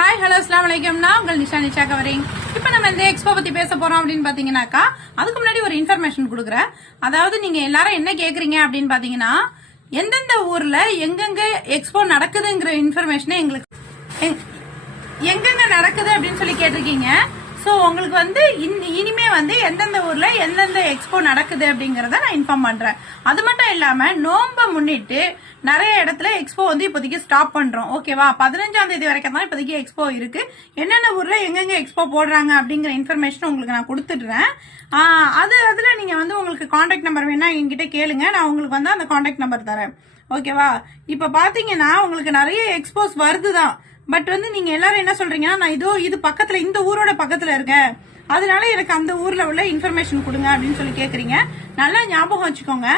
Hi hello அஸ்லாம் வலைக்கம் நான் உங்கள் நிஷா நிஷா கவரிங். இப்போ நம்ம இந்த எக்ஸ்போ பத்தி பேச போறோம் அப்படின்னு பாத்தீங்கன்னாக்கா அதுக்கு முன்னாடி ஒரு இன்ஃபர்மேஷன் கொடுக்குறேன். அதாவது நீங்க எல்லாரும் என்ன கேக்குறீங்க அப்படின்னு பாத்தீங்கன்னா எந்தெந்த ஊர்ல எங்கெங்க எக்ஸ்போ நடக்குதுங்கிற இன்ஃபர்மேஷனை எங்களுக்கு எங்- எங்கெங்க நடக்குது அப்படின்னு சொல்லி கேட்டிருக்கீங்க. ஸோ உங்களுக்கு வந்து இன்- இனிமே வந்து எந்தெந்த ஊர்ல எந்தெந்த எக்ஸ்போ நடக்குது அப்படிங்கறத நான் இன்ஃபார்ம் பண்றேன். அது மட்டும் இல்லாம நோம்ப முன்னிட்டு நிறைய இடத்துல எக்ஸ்போ வந்து இப்போதைக்கு ஸ்டாப் பண்றோம். ஓகேவா பதினஞ்சாம் தேதி வரைக்கும் தான் இப்போதைக்கு எக்ஸ்போ இருக்கு. என்னென்ன ஊர்ல எங்கெங்க எக்ஸ்போ போடுறாங்க அப்படிங்கிற இன்ஃபர்மேஷன் உங்களுக்கு நான் கொடுத்துடுறேன். அது அதுல நீங்க வந்து உங்களுக்கு காண்டாக்ட் நம்பர் வேணா என்கிட்ட கேளுங்க. நான் உங்களுக்கு வந்து அந்த கான்டாக்ட் நம்பர் தரேன். ஓகேவா இப்ப பாத்தீங்கன்னா உங்களுக்கு நிறைய எக்ஸ்போஸ் வருதுதான் பட் வந்து நீங்க எல்லாரும் என்ன சொல்றீங்கன்னா நான் இதோ இது பக்கத்துல இந்த ஊரோட பக்கத்துல இருக்கேன். அதனால எனக்கு அந்த ஊர்ல உள்ள இன்ஃபர்மேஷன் கொடுங்க அப்படின்னு சொல்லி கேக்குறீங்க. நல்லா ஞாபகம் வச்சுக்கோங்க.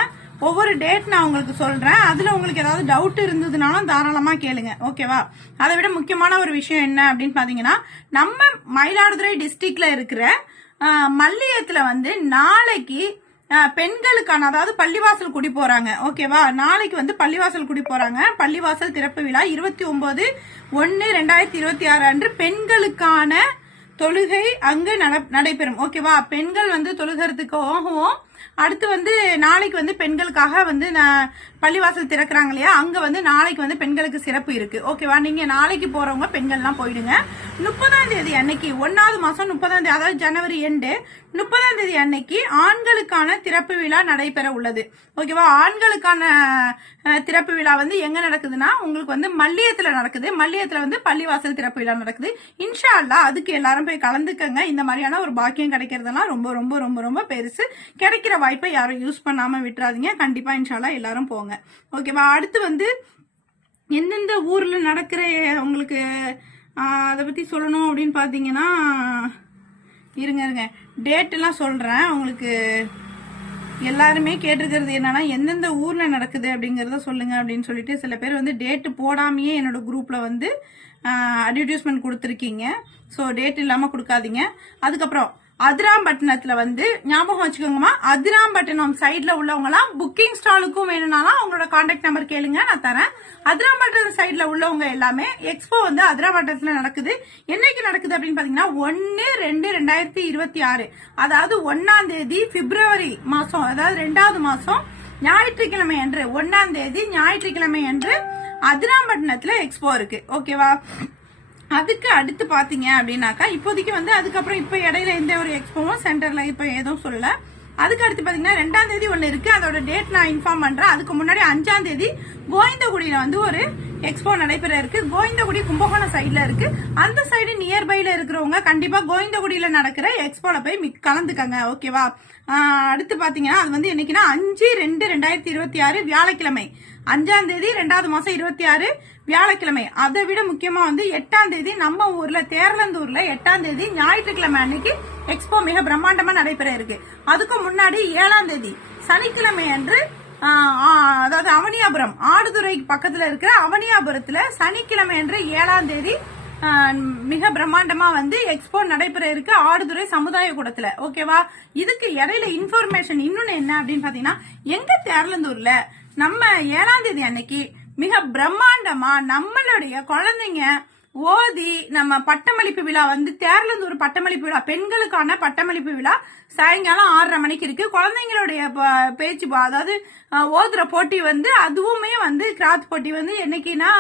ஒவ்வொரு டேட் நான் உங்களுக்கு சொல்றேன். அதுல உங்களுக்கு ஏதாவது டவுட் இருந்ததுனாலும் தாராளமா கேளுங்க. ஓகேவா அதை விட முக்கியமான ஒரு விஷயம் என்ன அப்படின்னு பாத்தீங்கன்னா நம்ம மயிலாடுதுறை டிஸ்ட்ரிக்ட்ல இருக்கிற மல்லியத்தில் மல்லியத்துல வந்து நாளைக்கு பெண்களுக்கான அதாவது பள்ளிவாசல் குடி போறாங்க. ஓகேவா நாளைக்கு வந்து பள்ளிவாசல் குடி போறாங்க. பள்ளிவாசல் திறப்பு விழா இருபத்தி ஒன்பது ஒன்னு ரெண்டாயிரத்தி இருபத்தி ஆறு அன்று பெண்களுக்கான தொழுகை அங்கு நட- நடைபெறும். ஓகேவா பெண்கள் வந்து தொழுகிறதுக்காகவும் அடுத்து வந்து நாளைக்கு வந்து பெண்களுக்காக வந்து நான் பள்ளிவாசல் திறக்கிறாங்க இல்லையா? அங்க வந்து நாளைக்கு வந்து பெண்களுக்கு சிறப்பு இருக்கு. ஓகேவா நீங்க நாளைக்கு போறவங்க பெண்கள்லாம் போயிடுங்க. முப்பதாம் தேதி அன்னைக்கு ஒன்னாவது மாசம் முப்பதாம் தேதி அதாவது ஜனவரி எண்டு முப்பதாம் தேதி அன்னைக்கு ஆண்களுக்கான திறப்பு விழா நடைபெற உள்ளது. ஓகேவா ஆண்களுக்கான திறப்பு விழா வந்து எங்க நடக்குதுன்னா உங்களுக்கு வந்து மல்லியத்துல நடக்குது. மல்லியத்துல வந்து பள்ளிவாசல் திறப்பு விழா நடக்குது. இன்ஷா அல்லா அதுக்கு எல்லாரும் போய் கலந்துக்கங்க. இந்த மாதிரியான ஒரு பாக்கியம் கிடைக்கிறதெல்லாம் ரொம்ப ரொம்ப ரொம்ப ரொம்ப பெருசு. கிடைக்கிற வாய்ப்பை யாரும் யூஸ் பண்ணாமல் விட்டுறாதீங்க. கண்டிப்பாக இன்ஷாலா எல்லாரும் போங்க. ஓகேவா அடுத்து வந்து எந்தெந்த ஊரில் நடக்கிற உங்களுக்கு அதை பற்றி சொல்லணும் அப்படின்னு பார்த்தீங்கன்னா இருங்க இருங்க. டேட் எல்லாம் உங்களுக்கு எல்லாருமே கேட்டிருக்கிறது என்னன்னா எந்தெந்த ஊரில் நடக்குது அப்படிங்கிறத சொல்லுங்க அப்படின்னு சொல்லிட்டு சில பேர் வந்து டேட்டு போடாமையே என்னோட குரூப்பில் வந்து அட்வர்டைஸ்மெண்ட் கொடுத்துருக்கீங்க. ஸோ டேட் இல்லாமல் கொடுக்காதீங்க. அதுக்கப்புறம் அதிராம்பட்டினத்துல வந்து ஞாபகம் வச்சுக்கோங்கம்மா. அதிராம்பட்டினம் சைட்ல உள்ளவங்கலாம் புக்கிங் ஸ்டாலுக்கும் வேணும்னாலும் அவங்களோட கான்டாக்ட் நம்பர் கேளுங்க நான் தரேன். அதிராம்பட்டினம் சைட்ல உள்ளவங்க எல்லாமே எக்ஸ்போ வந்து அதிராம்பட்டினத்துல நடக்குது. என்னைக்கு நடக்குது அப்படின்னு பாத்தீங்கன்னா ஒன்னு ரெண்டு ரெண்டாயிரத்தி இருபத்தி ஆறு. அதாவது ஒன்னாம் தேதி பிப்ரவரி மாசம் அதாவது ரெண்டாவது மாசம் ஞாயிற்றுக்கிழமை அன்று ஒன்னாம் தேதி ஞாயிற்றுக்கிழமை அன்று அதிராம்பட்டினத்துல எக்ஸ்போ இருக்கு. ஓகேவா அதுக்கு அடுத்து பாத்தீங்க அப்படின்னாக்கா இப்போதைக்கு வந்து அதுக்கப்புறம் இப்ப இடையில எந்த ஒரு எக்ஸ்போவும் சென்டர்ல இப்ப எதுவும் சொல்லல. அதுக்கு அடுத்து பாத்தீங்கன்னா ரெண்டாம் தேதி ஒண்ணு இருக்கு. அதோட டேட் நான் இன்ஃபார்ம் பண்றேன். அதுக்கு முன்னாடி அஞ்சாம் தேதி கோவிந்தகுடியில வந்து ஒரு எக்ஸ்போ நடைபெற இருக்கு. கோவிந்தகுடி கும்பகோணம் சைட்ல இருக்கு. அந்த சைடு நியர்பைல இருக்கிறவங்க கண்டிப்பா கோவிந்தகுடியில நடக்கிற எக்ஸ்போல போய் கலந்துக்கங்க. ஓகேவா அடுத்து பாத்தீங்கன்னா அது வந்து என்னைக்குன்னா அஞ்சு ரெண்டு ரெண்டாயிரத்தி இருபத்தி ஆறு வியாழக்கிழமை. அஞ்சாம் தேதி ரெண்டாவது மாசம் இருபத்தி ஆறு வியாழக்கிழமை. அதை விட முக்கியமா வந்து எட்டாம் தேதி நம்ம ஊர்ல தேரலந்தூர்ல எட்டாம் தேதி ஞாயிற்றுக்கிழமை அன்னைக்கு எக்ஸ்போ மிக பிரம்மாண்டமா நடைபெற இருக்கு. அதுக்கு முன்னாடி ஏழாம் தேதி சனிக்கிழமை அன்று அதாவது அவனியாபுரம் ஆடுதுறை பக்கத்துல இருக்கிற அவனியாபுரத்துல சனிக்கிழமை அன்று ஏழாம் தேதி மிக பிரம்மாண்டமா வந்து எக்ஸ்போ நடைபெற இருக்கு ஆடுதுறை சமுதாய கூடத்துல. ஓகேவா இதுக்கு இடையில இன்ஃபர்மேஷன் இன்னொன்னு என்ன அப்படின்னு பாத்தீங்கன்னா எங்க தேரலந்தூர்ல நம்ம ஏழாம் தேதி அன்னைக்கு மிக பிரம்மாண்டமா நம்மளுடைய குழந்தைங்க ஓதி நம்ம பட்டமளிப்பு விழா வந்து தேர்லந்தூர் பட்டமளிப்பு விழா பெண்களுக்கான பட்டமளிப்பு விழா சாயங்காலம் ஆறரை மணிக்கு இருக்கு. குழந்தைங்களுடைய பேச்சு அதாவது ஓதுற போட்டி வந்து அதுவுமே வந்து கிராத் போட்டி வந்து என்னைக்குன்னா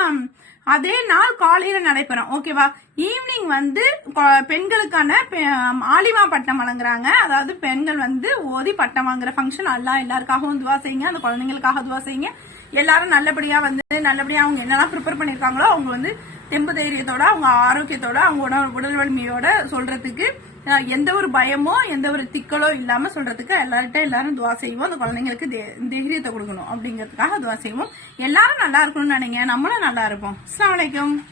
அதே நாள் காலையில நடைபெறும். ஓகேவா ஈவினிங் வந்து கொ- பெண்களுக்கான பெ- ஆலிமா பட்டம் வழங்குறாங்க. அதாவது பெண்கள் வந்து ஓதி பட்டம் வாங்குற ஃபங்க்ஷன் எல்லாம் எல்லாருக்காகவும் துவா செய்யுங்க. அந்த குழந்தைங்களுக்காக துவா செய்யுங்க. எல்லாரும் நல்லபடியா வந்து நல்லபடியா அவங்க என்னெல்லாம் ப்ரிப்பேர் பண்ணிருக்காங்களோ அவங்க வந்து தெம்பு தைரியத்தோட அவங்க ஆரோக்கியத்தோட அவங்க உடல் உடல் வலிமையோட சொல்றதுக்கு எந்த ஒரு பயமோ எந்த ஒரு திக்கலோ இல்லாம சொல்றதுக்கு எல்லார்கிட்ட எல்லாரும் துவா செய்வோம். அந்த குழந்தைங்களுக்கு தே- தைரியத்தை கொடுக்கணும் அப்படிங்கிறதுக்காக துவா செய்வோம். எல்லாரும் நல்லா இருக்கணும்னு நினைங்க. நம்மளும் நல்லா இருப்போம். அஸ்லாம் வலைக்கம்